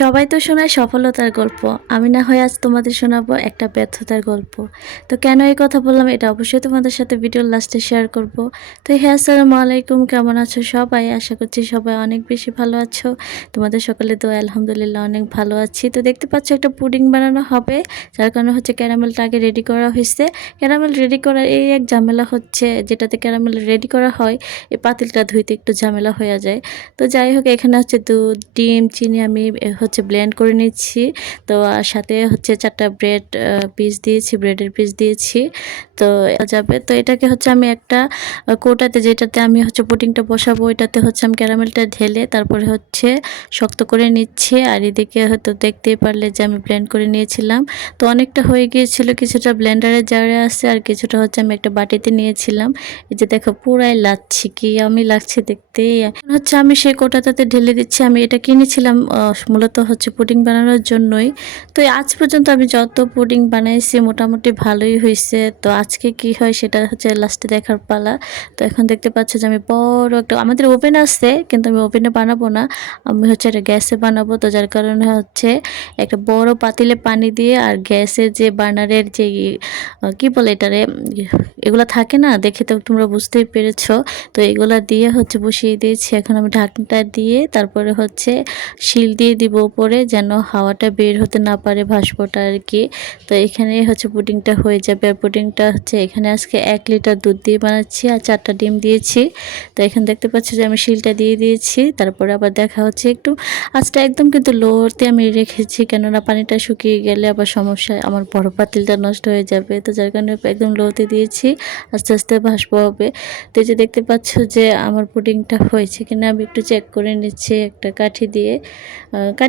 সবাই তো শোনায় সফলতার গল্প। আমি না হয় আজ তোমাদের শোনাবো একটা ব্যর্থতার গল্প। তো কেন এই কথা বললাম এটা অবশ্যই তোমাদের সাথে ভিডিওর লাস্টে শেয়ার করব। তো হ্যাঁ আসসালামু আলাইকুম, কেমন আছো সবাই? আশা করছি সবাই অনেক বেশি ভালো আছো। তোমাদের সকালে তো আলহামদুলিল্লাহ অনেক ভালো আছি। তো দেখতে পাচ্ছ একটা পুডিং বানানো হবে, যার কারণে হচ্ছে ক্যারামেলটা আগে রেডি করা হয়েছে। ক্যারামেল রেডি করার এই এক ঝামেলা হচ্ছে, যেটাতে ক্যারামেল রেডি করা হয়, এই পাতিলটা ধুইতে একটু ঝামেলা হয়ে যায়। তো যাই হোক, এখানে হচ্ছে দুধ, ডিম, চিনি, আমি হচ্ছে ব্লেন্ড করে নিচ্ছি। তো আর সাথে হচ্ছে চারটা ব্রেড পিস দিয়েছি ব্রেডের পিস দিয়েছি। তো যাবে। তো এটাকে হচ্ছে আমি একটা কোটাতে যেটাতে আমি হচ্ছে পুডিংটা বসাবো এটাতে হচ্ছে আমি ক্যারামেলটা ঢেলে তারপরে হচ্ছে শক্ত করে নিচ্ছি। আর এদিকে হয়তো দেখতেই পারলে যে আমি ব্লেন্ড করে নিয়েছিলাম। তো অনেকটা হয়ে গিয়েছিল কিছুটা ব্লেন্ডারের জারে আছে আর কিছুটা হচ্ছে আমি একটা বাটিতে নিয়েছিলাম। এই যে দেখো পুরাই লাগছি কি আমি লাগছে দেখতে হচ্ছে আমি সেই কোটাটাতে ঢেলে দিচ্ছি। আমি এটা কিনেছিলাম আহ, মূলত হচ্ছে পুডিং বানানোর জন্যই। তো আজ পর্যন্ত আমি যত পুডিং বানাইছি মোটামুটি ভালোই হয়েছে তো আজকে কি হয় সেটা হচ্ছে লাস্টে দেখার পালা। তো এখন দেখতে পাচ্ছ যে আমি বড় একটা, আমাদের ওভেন আছে, কিন্তু আমি ওভেনে বানাবো না। আমি হচ্ছে একটা গ্যাসে বানাবো। তো যার কারণে হচ্ছে একটা বড় পাতিলে পানি দিয়ে আর গ্যাসের যে বার্নারের যে কি বলে এটারে, এগুলো থাকে না? দেখে তো তোমরা বুঝতেই পেরেছ। তো এগুলা দিয়ে হচ্ছে বসিয়ে দিয়েছি। এখন আমি ঢাকনাটা দিয়ে তারপরে হচ্ছে শিল দিয়ে দিব উপরে যেন হাওয়াটা বের হতে না পারে ভাস্পটা আর কি। তো এখানে হচ্ছে পুডিংটা হয়ে যাবে। আর পুডিংটা হচ্ছে এখানে আজকে এক লিটার দুধ দিয়ে বানাচ্ছি আর চারটা ডিম দিয়েছি। তো এখানে দেখতে পাচ্ছি যে আমি শিলটা দিয়ে দিয়েছি। তারপরে আবার দেখা হচ্ছে একটু আজটা একদম কিন্তু লোতে আমি রেখেছি কেননা পানিটা শুকিয়ে গেলে আবার সমস্যা আমার বড় পাতিলটা নষ্ট হয়ে যাবে। তো যার কারণে একদম লোতে দিয়েছি, আস্তে আস্তে ভাসবো হবে। তো যে দেখতে পাচ্ছ যে আমার পুডিংটা হয়েছে কিনা আমি একটু চেক করে নিচ্ছি একটা কাঠি দিয়ে।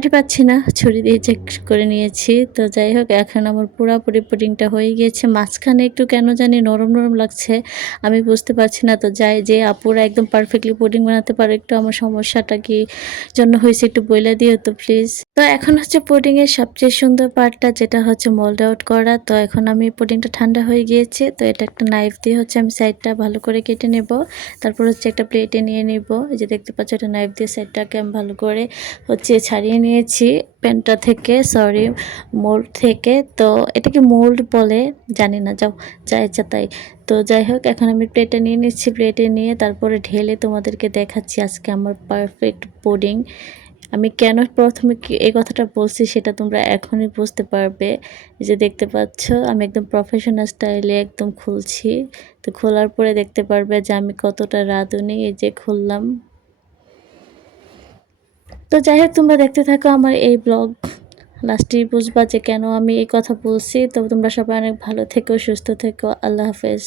আহ, পাচ্ছি না ছুরি দিয়ে চেক করে নিয়েছি। তো যাই হোক এখন আমার পুরাপুরি পুডিংটা হয়ে গিয়েছে। মাঝখানে একটু কেন জানি নরম নরম লাগছে আমি বুঝতে পারছি না। তো যাই যে আপুরা একদম পারফেক্টলি পুডিং বানাতে পারে একটু আমার সমস্যাটা কি জন্য হয়েছে একটু বইলা দিও তো প্লিজ তো এখন হচ্ছে পুডিং এর সবচেয়ে সুন্দর পার্টটা যেটা হচ্ছে মোল্ড আউট করা। তো এখন আমি পুডিংটা ঠান্ডা হয়ে গিয়েছে। তো এটা একটা নাইফ দিয়ে হচ্ছে আমি সাইডটা ভালো করে কেটে নেব। তারপর হচ্ছে একটা প্লেটে নিয়ে নিব। যে দেখতে পাচ্ছ একটা নাইফ দিয়ে সাইডটাকে আমি ভালো করে হচ্ছে ছাড়িয়ে নিয়েছি প্যানটা থেকে, সরি, মোল্ড থেকে। তো এটাকে মোল্ড বলে, জানি না, যাও, যা ইচ্ছা তাই। তো যাই হোক, এখন আমি প্লেটে নিয়ে নিচ্ছি, প্লেটে নিয়ে তারপরে ঢেলে তোমাদেরকে দেখাচ্ছি আজকে আমার পারফেক্ট পুডিং আমি কেন প্রথমে এই কথাটা বলছি সেটা তোমরা এখনই বুঝতে পারবে। যে দেখতে পাচ্ছ, আমি একদম প্রফেশনাল স্টাইলে একদম খুলছি। তো খোলার পরে দেখতে পারবে যে আমি কতটা রাঁধুনি, এই যে খুললাম। তো যাই হোক, তোমরা দেখতে থাকো আমার এই ব্লগ লাস্টে বুঝবা যে কেন আমি এই কথা বলছি। তো তোমরা সবাই অনেক ভালো থেকো, সুস্থ থেকো। আল্লাহ হাফেজ।